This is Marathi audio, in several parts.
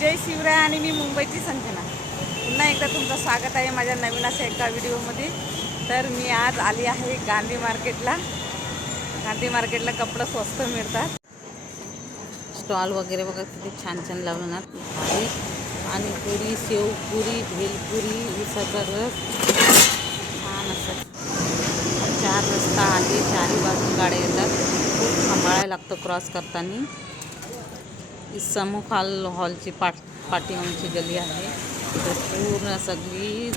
जय शिवराय आणि मी मुंबईची संजना. पुन्हा एकदा तुमचं स्वागत आहे माझ्या नवीन अशा एका व्हिडिओमध्ये. तर मी आज आली आहे गांधी मार्केटला. गांधी मार्केटला कपडे स्वस्त मिळतात. स्टॉल वगैरे बघा किती छान छान लावणार भाजी पाणीपुरी शेवपुरी भेलपुरी उसाचा रस. छान असं. चार रस्ता आहे. चारही बाजून गाड्या येतात. खूप सांभाळायला लागतं क्रॉस करताना. ही समूह हॉल हॉलची पाट पाठीमागची गली आहे. पूर्ण सगळी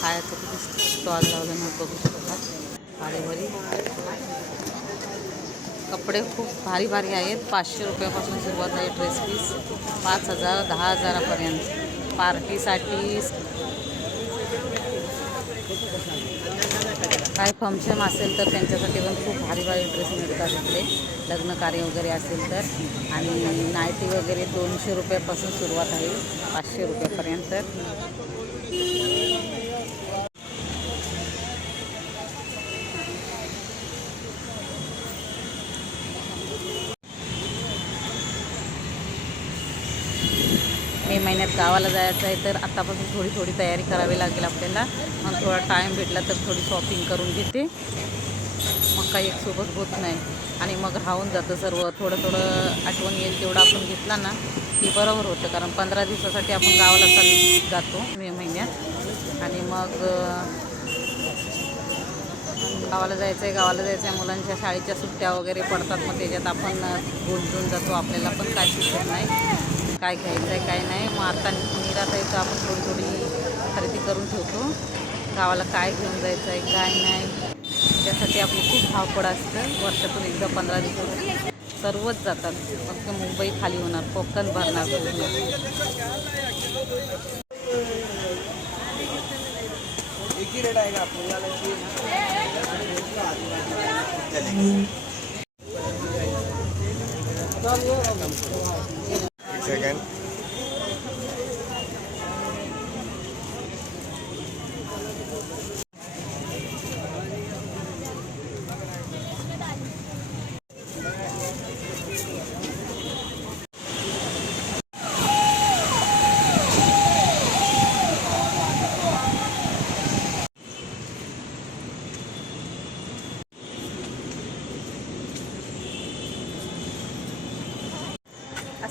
खायचं किती स्टॉल लावलं ना बघू शकतात भारी भारी. कपडे खूप भारी भारी आहेत. पाचशे रुपयापासून सुरुवात आहे ड्रेस पीस. पाच हज़ार, दहा हजारापर्यंत. पार्टीसाठी काय फंक्शन असेल तर त्यांच्यासाठी पण खूप भारी भारी ड्रेस मिळतात इकडे. लग्न कार्य वगैरे असेल तर. आणि नायटी वगैरे दोनशे रुपयापासून सुरुवात आहे पाचशे रुपयापर्यंत. मे महिन्यात गावाला जायचं आहे तर आतापासून थोडी थोडी तयारी करावी लागेल आपल्याला. मग थोडा टाईम भेटला तर थोडी शॉपिंग करून घेते. मग काही एक सोबत होत नाही. आणि मग राहून जातं सर्व. थोडं थोडं आठवण येईल तेवढं आपण घेतला ना की बरोबर होतं. कारण पंधरा दिवसासाठी आपण गावाला चाल जातो मे महिन्यात. आणि मग गावाला जायचं आहे गावाला जायचं आहे मुलांच्या शाळेच्या सुट्ट्या वगैरे पडतात. मग त्याच्यात आपण गुंतून जातो. आपल्याला पण काय सुचत नाही. काय घ्यायचं आहे काय नाही. मग आता निरात आहे तर आपण थोडी थोडी खरेदी करून ठेवतो. गावाला काय घेऊन जायचं आहे काय नाही त्यासाठी आपली खूप धावपळ असतं. वर्षातून एकदा पंधरा दिवस सर्वच जातात. फक्त मुंबई खाली होणार कोकण भरणार. पूर्ण.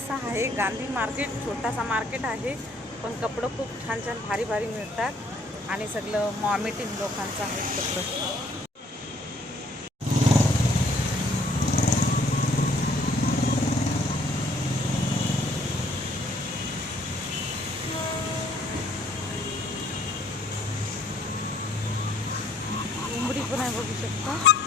असा आहे. गांधी मार्केट छोटासा मार्केट आहे. पण कपडं खूप छान छान भारी भारी मिळतात. आणि सगळं मॉमिटिंग लोकांचं आहे कपडं. कोंबडी पण आहे बघू शकता.